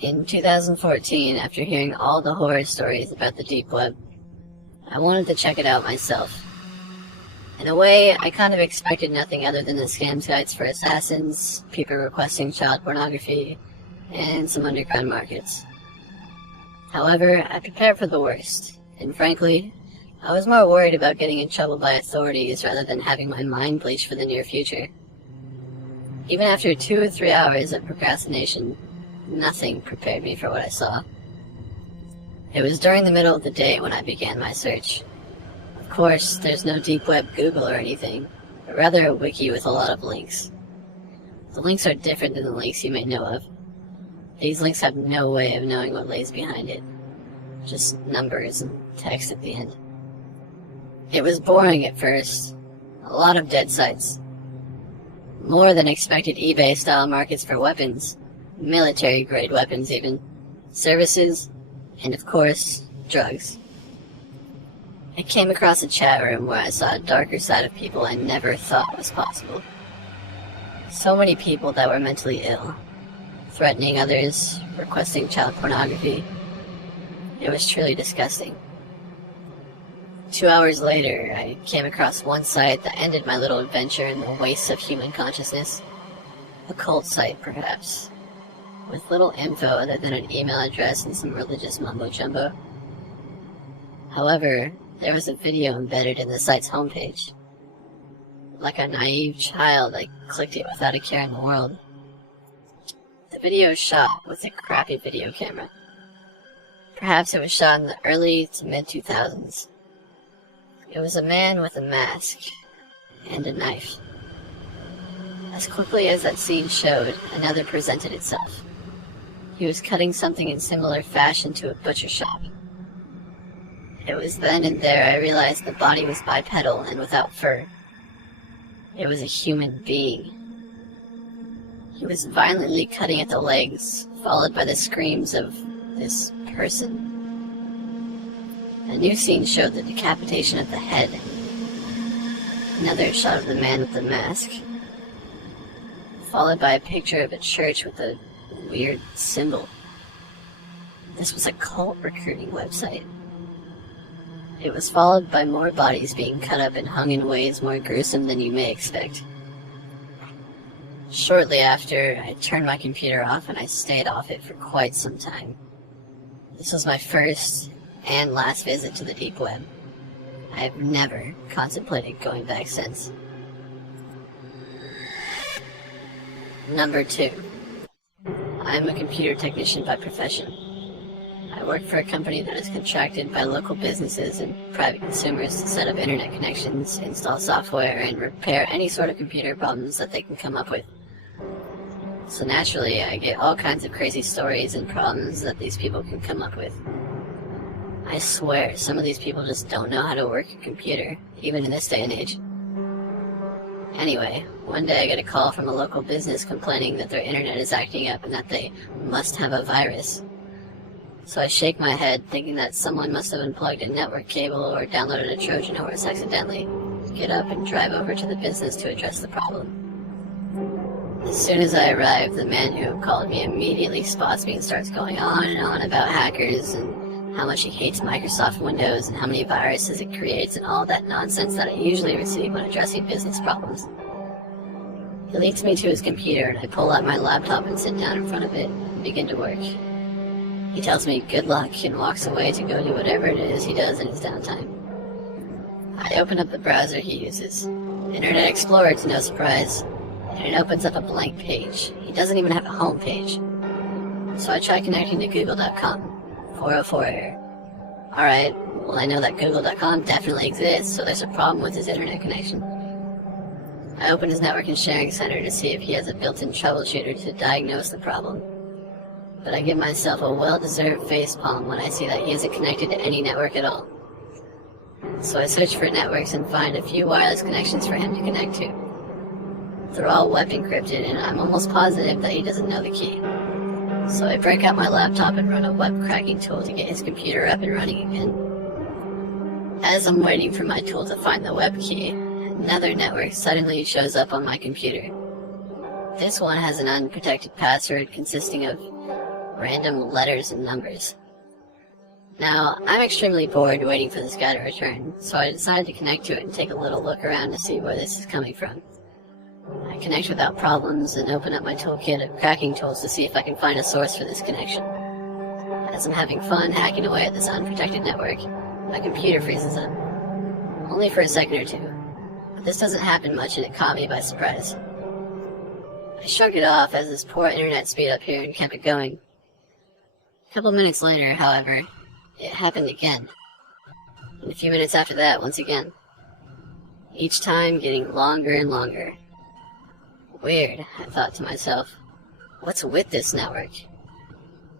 In 2014, after hearing all the horror stories about the deep web, I wanted to check it out myself. In a way, I kind of expected nothing other than the scam sites for assassins, people requesting child pornography, and some underground markets. However, I prepared for the worst, and frankly, I was more worried about getting in trouble by authorities rather than having my mind bleached for the near future. Even after 2 or 3 hours of procrastination, nothing prepared me for what I saw. It was during the middle of the day when I began my search. Of course, there's no deep web Google or anything, but rather a wiki with a lot of links. The links are different than the links you may know of. These links have no way of knowing what lays behind it. Just numbers and text at the end. It was boring at first. A lot of dead sites. More than expected eBay-style markets for weapons. Military-grade weapons even. Services, and of course, drugs. I came across a chat room where I saw a darker side of people I never thought was possible. So many people that were mentally ill, threatening others, requesting child pornography. It was truly disgusting. 2 hours later, I came across one site that ended my little adventure in the wastes of human consciousness. A cult site, perhaps, with little info other than an email address and some religious mumbo-jumbo. However, there was a video embedded in the site's homepage. Like a naive child, I clicked it without a care in the world. The video was shot with a crappy video camera. Perhaps it was shot in the early to mid-2000s. It was a man with a mask and a knife. As quickly as that scene showed, another presented itself. He was cutting something in similar fashion to a butcher shop. It was then and there I realized the body was bipedal and without fur. It was a human being. He was violently cutting at the legs, followed by the screams of this person. A new scene showed the decapitation of the head. Another shot of the man with the mask, followed by a picture of a church with a weird symbol. This was a cult recruiting website. It was followed by more bodies being cut up and hung in ways more gruesome than you may expect. Shortly after, I turned my computer off and I stayed off it for quite some time. This was my first and last visit to the deep web. I have never contemplated going back since. Number 2. I'm a computer technician by profession. I work for a company that is contracted by local businesses and private consumers to set up internet connections, install software, and repair any sort of computer problems that they can come up with. So naturally, I get all kinds of crazy stories and problems that these people can come up with. I swear, some of these people just don't know how to work a computer, even in this day and age. Anyway, one day I get a call from a local business complaining that their internet is acting up and that they must have a virus. So I shake my head, thinking that someone must have unplugged a network cable or downloaded a Trojan horse accidentally. Get up and drive over to the business to address the problem. As soon as I arrive, the man who called me immediately spots me and starts going on and on about hackers and how much he hates Microsoft Windows and how many viruses it creates and all that nonsense that I usually receive when addressing business problems. He leads me to his computer and I pull out my laptop and sit down in front of it and begin to work. He tells me good luck and walks away to go do whatever it is he does in his downtime. I open up the browser he uses. Internet Explorer to no surprise. And it opens up a blank page. He doesn't even have a home page. So I try connecting to Google.com. 404 error. Alright, well I know that Google.com definitely exists, so there's a problem with his internet connection. I open his network and sharing center to see if he has a built-in troubleshooter to diagnose the problem. But I give myself a well-deserved facepalm when I see that he isn't connected to any network at all. So I search for networks and find a few wireless connections for him to connect to. They're all web encrypted, and I'm almost positive that he doesn't know the key. So I break out my laptop and run a web cracking tool to get his computer up and running again. As I'm waiting for my tool to find the web key, another network suddenly shows up on my computer. This one has an unprotected password consisting of random letters and numbers. Now, I'm extremely bored waiting for this guy to return, so I decided to connect to it and take a little look around to see where this is coming from. I connect without problems and open up my toolkit of cracking tools to see if I can find a source for this connection. As I'm having fun hacking away at this unprotected network, my computer freezes up. Only for a second or two. But this doesn't happen much and it caught me by surprise. I shrugged it off as this poor internet speed up here and kept it going. A couple minutes later, however, it happened again. And a few minutes after that, once again. Each time getting longer and longer. Weird, I thought to myself. What's with this network?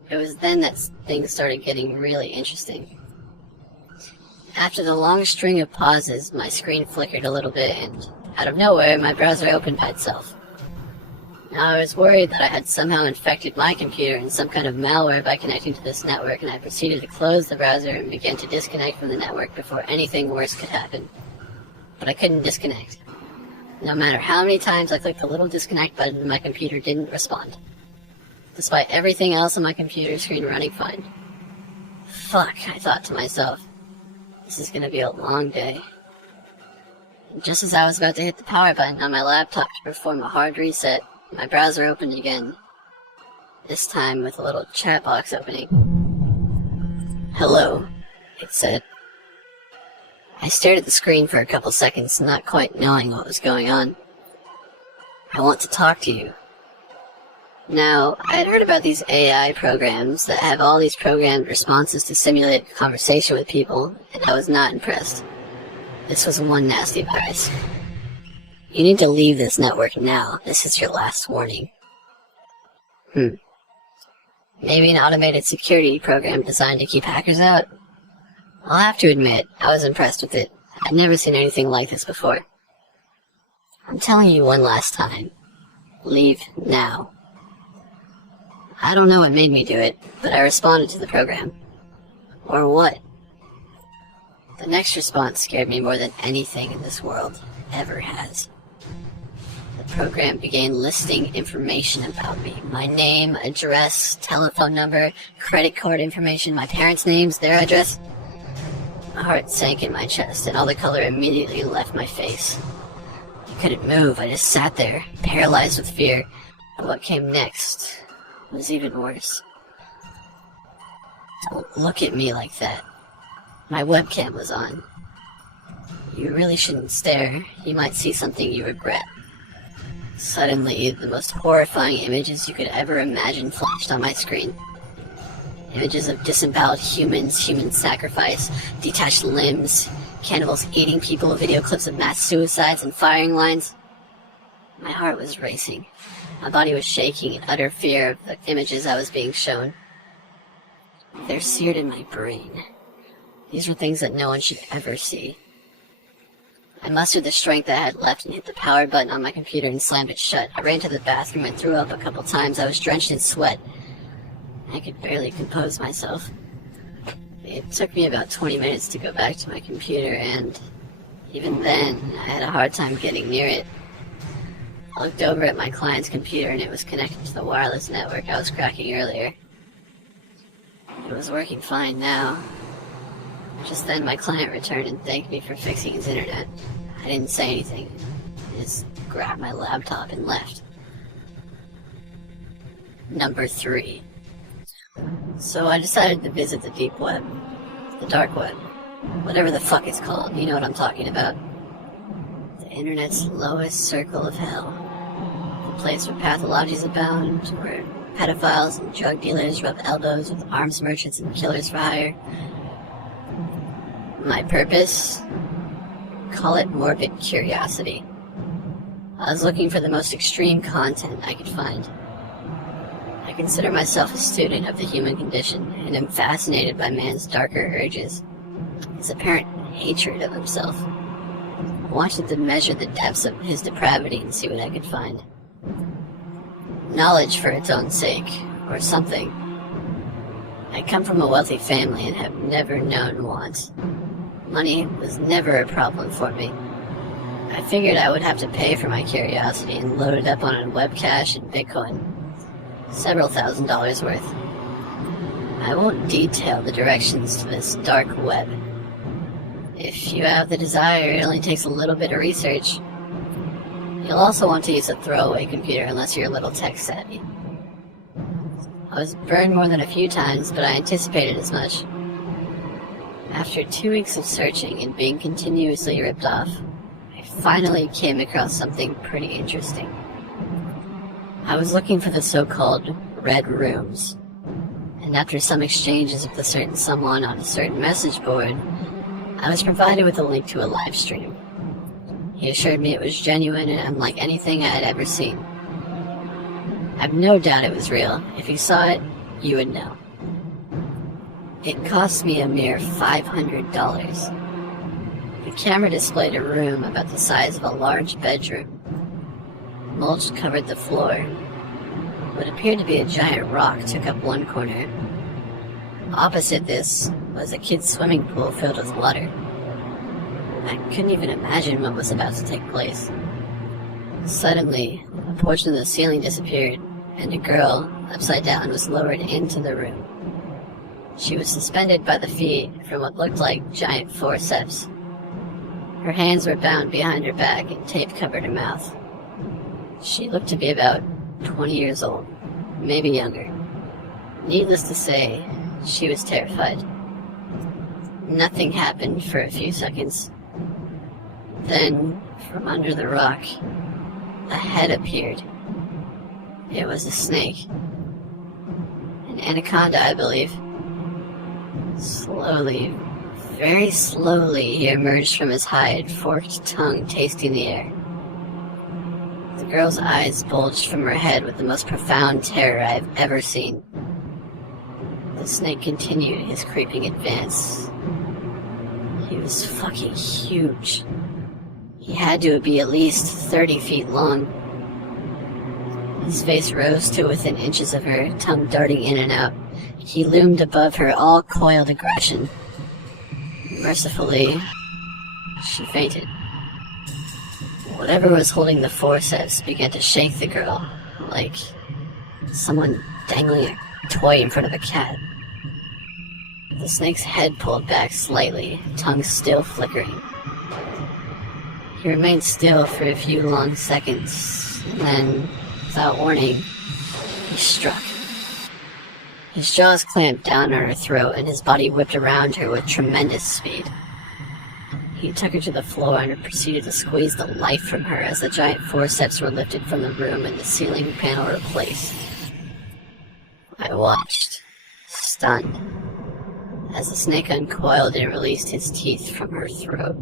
It was then that things started getting really interesting. After the long string of pauses, my screen flickered a little bit and, out of nowhere, my browser opened by itself. Now I was worried that I had somehow infected my computer in some kind of malware by connecting to this network, and I proceeded to close the browser and began to disconnect from the network before anything worse could happen. But I couldn't disconnect. No matter how many times I clicked the little disconnect button, my computer didn't respond, despite everything else on my computer screen running fine. Fuck, I thought to myself. This is gonna be a long day. And just as I was about to hit the power button on my laptop to perform a hard reset, my browser opened again. This time with a little chat box opening. "Hello," it said. I stared at the screen for a couple seconds, not quite knowing what was going on. "I want to talk to you." Now, I had heard about these AI programs that have all these programmed responses to simulate a conversation with people, and I was not impressed. This was one nasty virus. "You need to leave this network now. This is your last warning." Maybe an automated security program designed to keep hackers out? I'll have to admit, I was impressed with it. I'd never seen anything like this before. "I'm telling you one last time. Leave now." I don't know what made me do it, but I responded to the program. Or what? The next response scared me more than anything in this world ever has. The program began listing information about me. My name, address, telephone number, credit card information, my parents' names, their address. My heart sank in my chest and all the color immediately left my face. I couldn't move, I just sat there, paralyzed with fear. But what came next was even worse. "Don't look at me like that." My webcam was on. "You really shouldn't stare. You might see something you regret." Suddenly, the most horrifying images you could ever imagine flashed on my screen. Images of disemboweled humans, human sacrifice, detached limbs, cannibals eating people, video clips of mass suicides and firing lines. My heart was racing. My body was shaking in utter fear of the images I was being shown. They're seared in my brain. These were things that no one should ever see. I mustered the strength I had left and hit the power button on my computer and slammed it shut. I ran to the bathroom and threw up a couple times. I was drenched in sweat. I could barely compose myself. It took me about 20 minutes to go back to my computer, and even then, I had a hard time getting near it. I looked over at my client's computer and it was connected to the wireless network I was cracking earlier. It was working fine now. Just then my client returned and thanked me for fixing his internet. I didn't say anything. I just grabbed my laptop and left. Number 3. So I decided to visit the deep web. The dark web. Whatever the fuck it's called, you know what I'm talking about. The internet's lowest circle of hell. The place where pathologies abound, where pedophiles and drug dealers rub elbows with arms merchants and killers for hire. My purpose? Call it morbid curiosity. I was looking for the most extreme content I could find. I consider myself a student of the human condition and am fascinated by man's darker urges, his apparent hatred of himself. I wanted to measure the depths of his depravity and see what I could find. Knowledge for its own sake, or something. I come from a wealthy family and have never known want. Money was never a problem for me. I figured I would have to pay for my curiosity and load it up on a web cache and Bitcoin. Several $1,000s worth. I won't detail the directions to this dark web. If you have the desire, it only takes a little bit of research. You'll also want to use a throwaway computer unless you're a little tech savvy. I was burned more than a few times, but I anticipated as much. After 2 weeks of searching and being continuously ripped off, I finally came across something pretty interesting. I was looking for the so-called Red Rooms, and after some exchanges with a certain someone on a certain message board, I was provided with a link to a live stream. He assured me it was genuine and unlike anything I had ever seen. I have no doubt it was real. If you saw it, you would know. It cost me a mere $500. The camera displayed a room about the size of a large bedroom. Mulch covered the floor. What appeared to be a giant rock took up one corner. Opposite this was a kid's swimming pool filled with water. I couldn't even imagine what was about to take place. Suddenly, a portion of the ceiling disappeared, and a girl, upside down, was lowered into the room. She was suspended by the feet from what looked like giant forceps. Her hands were bound behind her back and tape covered her mouth. She looked to be about 20 years old, maybe younger. Needless to say, she was terrified. Nothing happened for a few seconds. Then, from under the rock, a head appeared. It was a snake. An anaconda, I believe. Slowly, very slowly, he emerged from his hide, forked tongue tasting the air. The girl's eyes bulged from her head with the most profound terror I've ever seen. The snake continued his creeping advance. He was fucking huge. He had to be at least 30 feet long. His face rose to within inches of her, tongue darting in and out. He loomed above her, all coiled aggression. Mercifully, she fainted. Whatever was holding the forceps began to shake the girl, like someone dangling a toy in front of a cat. The snake's head pulled back slightly, tongue still flickering. He remained still for a few long seconds, and then, without warning, he struck. His jaws clamped down on her throat, and his body whipped around her with tremendous speed. He took her to the floor and proceeded to squeeze the life from her as the giant forceps were lifted from the room and the ceiling panel replaced. I watched, stunned, as the snake uncoiled and released his teeth from her throat.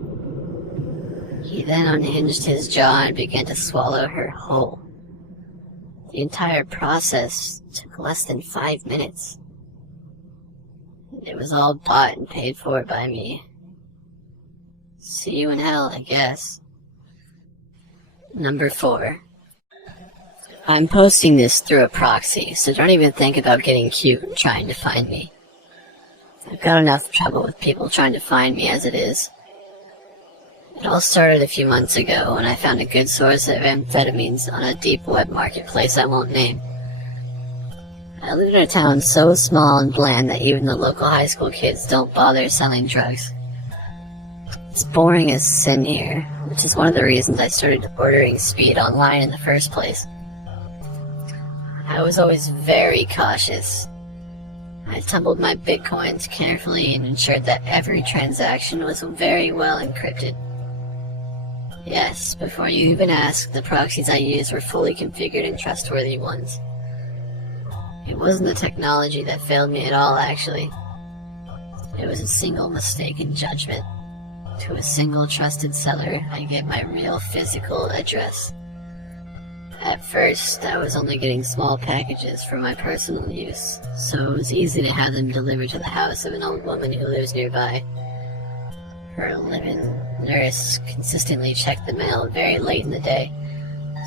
He then unhinged his jaw and began to swallow her whole. The entire process took less than 5 minutes. It was all bought and paid for by me. See you in hell, I guess. Number 4. I'm posting this through a proxy, so don't even think about getting cute and trying to find me. I've got enough trouble with people trying to find me as it is. It all started a few months ago when I found a good source of amphetamines on a deep web marketplace I won't name. I live in a town so small and bland that even the local high school kids don't bother selling drugs. It's boring as sin here, which is one of the reasons I started ordering speed online in the first place. I was always very cautious. I tumbled my bitcoins carefully and ensured that every transaction was very well encrypted. Yes, before you even ask, the proxies I used were fully configured and trustworthy ones. It wasn't the technology that failed me at all, actually. It was a single mistake in judgment. To a single trusted seller, I gave my real physical address. At first, I was only getting small packages for my personal use, so it was easy to have them delivered to the house of an old woman who lives nearby. Her live-in nurse consistently checked the mail very late in the day,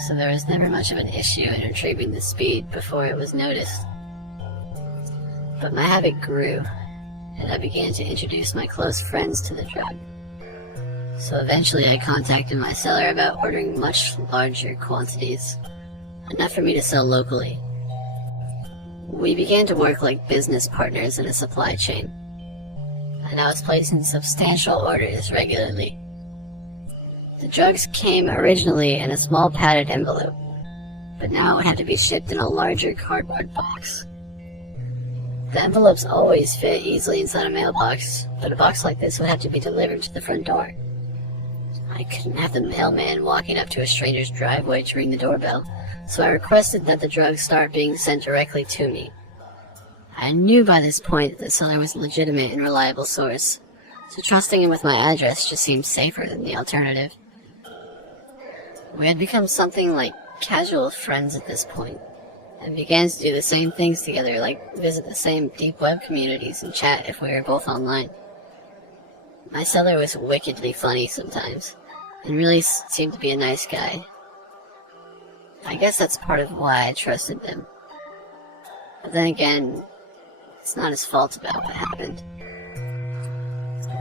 so there was never much of an issue in retrieving the speed before it was noticed. But my habit grew, and I began to introduce my close friends to the drug. So eventually I contacted my seller about ordering much larger quantities, enough for me to sell locally. We began to work like business partners in a supply chain, and I was placing substantial orders regularly. The drugs came originally in a small padded envelope, but now it would have to be shipped in a larger cardboard box. The envelopes always fit easily inside a mailbox, but a box like this would have to be delivered to the front door. I couldn't have the mailman walking up to a stranger's driveway to ring the doorbell, so I requested that the drugs start being sent directly to me. I knew by this point that the seller was a legitimate and reliable source, so trusting him with my address just seemed safer than the alternative. We had become something like casual friends at this point, and began to do the same things together, like visit the same deep web communities and chat if we were both online. My seller was wickedly funny sometimes, and really seemed to be a nice guy. I guess that's part of why I trusted them. But then again, it's not his fault about what happened.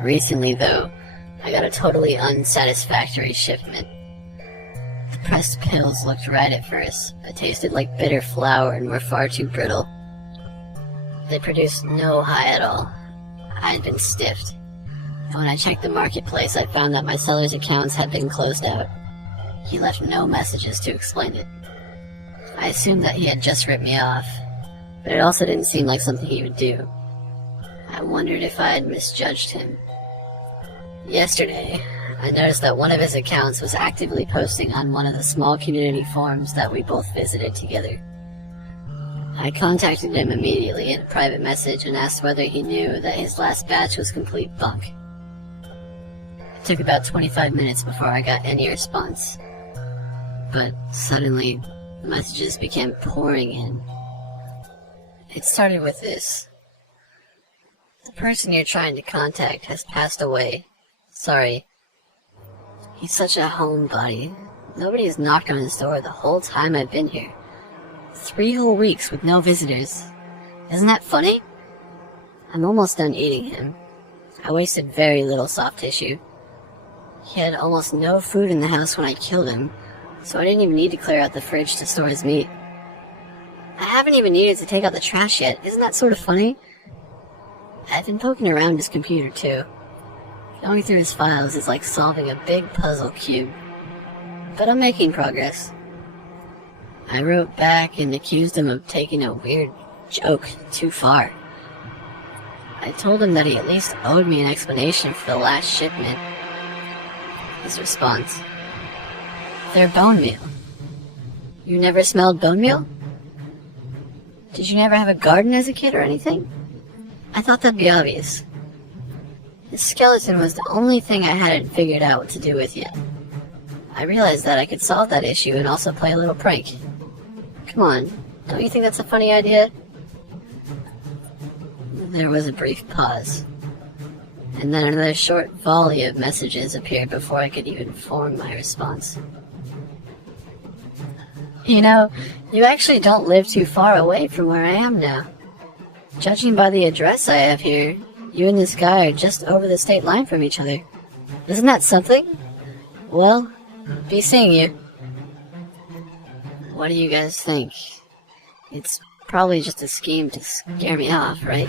Recently, though, I got a totally unsatisfactory shipment. The pressed pills looked right at first, but tasted like bitter flour and were far too brittle. They produced no high at all. I had been stiffed. And when I checked the marketplace, I found that my seller's accounts had been closed out. He left no messages to explain it. I assumed that he had just ripped me off, but it also didn't seem like something he would do. I wondered if I had misjudged him. Yesterday, I noticed that one of his accounts was actively posting on one of the small community forums that we both visited together. I contacted him immediately in a private message and asked whether he knew that his last batch was complete bunk. It took about 25 minutes before I got any response, but suddenly the messages began pouring in. It started with this: "The person you're trying to contact has passed away. Sorry. He's such a homebody. Nobody has knocked on his door the whole time I've been here. 3 whole weeks with no visitors. Isn't that funny?" I'm almost done eating him. I wasted very little soft tissue. He had almost no food in the house when I killed him, so I didn't even need to clear out the fridge to store his meat. I haven't even needed to take out the trash yet. Isn't that sort of funny? I've been poking around his computer too. Going through his files is like solving a big puzzle cube. But I'm making progress. I wrote back and accused him of taking a weird joke too far. I told him that he at least owed me an explanation for the last shipment. His response: "They're bone meal. You never smelled bone meal? Did you never have a garden as a kid or anything? I thought that'd be obvious." His skeleton was the only thing I hadn't figured out what to do with yet. I realized that I could solve that issue and also play a little prank. Come on, don't you think that's a funny idea? There was a brief pause, and then another short volley of messages appeared before I could even form my response. "You know, you actually don't live too far away from where I am now. Judging by the address I have here, you and this guy are just over the state line from each other. Isn't that something? Well, be seeing you." What do you guys think? It's probably just a scheme to scare me off, right?